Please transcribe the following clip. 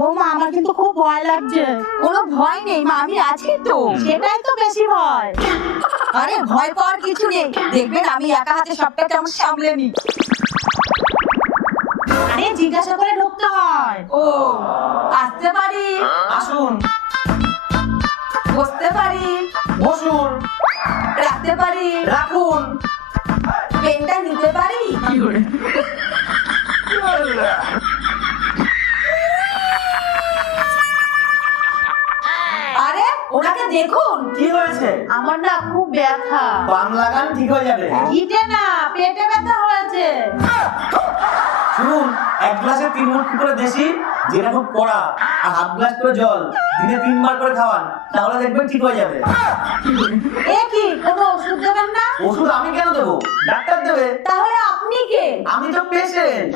বৌমা আমার কিন্তু খুব ভয় লাগছে। কোনো ভয় নেই মা, আমি আছি তো। সেটাই তো বেশি ভয়। আরে ভয় পাওয়ার কিছু নেই, দেখবেন আমি একা হাতে সবটা কেমন সামলে নি। আরে জিজ্ঞাসা করে ঢুকতে হয়। ও, আসতে পারি? আসুন। বসতে পারি? বসুন। রাখতে পারি? রাখুন। পেনটা নিতে পারি? আরে ওনাকে দেখুন। কি হয়েছে? আমার না খুব ব্যথা। বাম লাগান, ঠিক হয়ে যাবে। গিটে না, পেটে ব্যথা হয়েছে। শুনুন, এক গ্লাসে 3 মুঠি করে দেশি, যেটা খুব কড়া, আর হাফ গ্লাস করে জল দিনে 3 বার করে খাওয়ান, তাহলে দেখবেন ঠিক হয়ে যাবে। এ কি, কোনো ওষুধ দেবেন না? ওষুধ আমি কেন দেবো? ডাক্তার দেবে। তাহলে আপনি কে? আমি তো পেশেন্ট।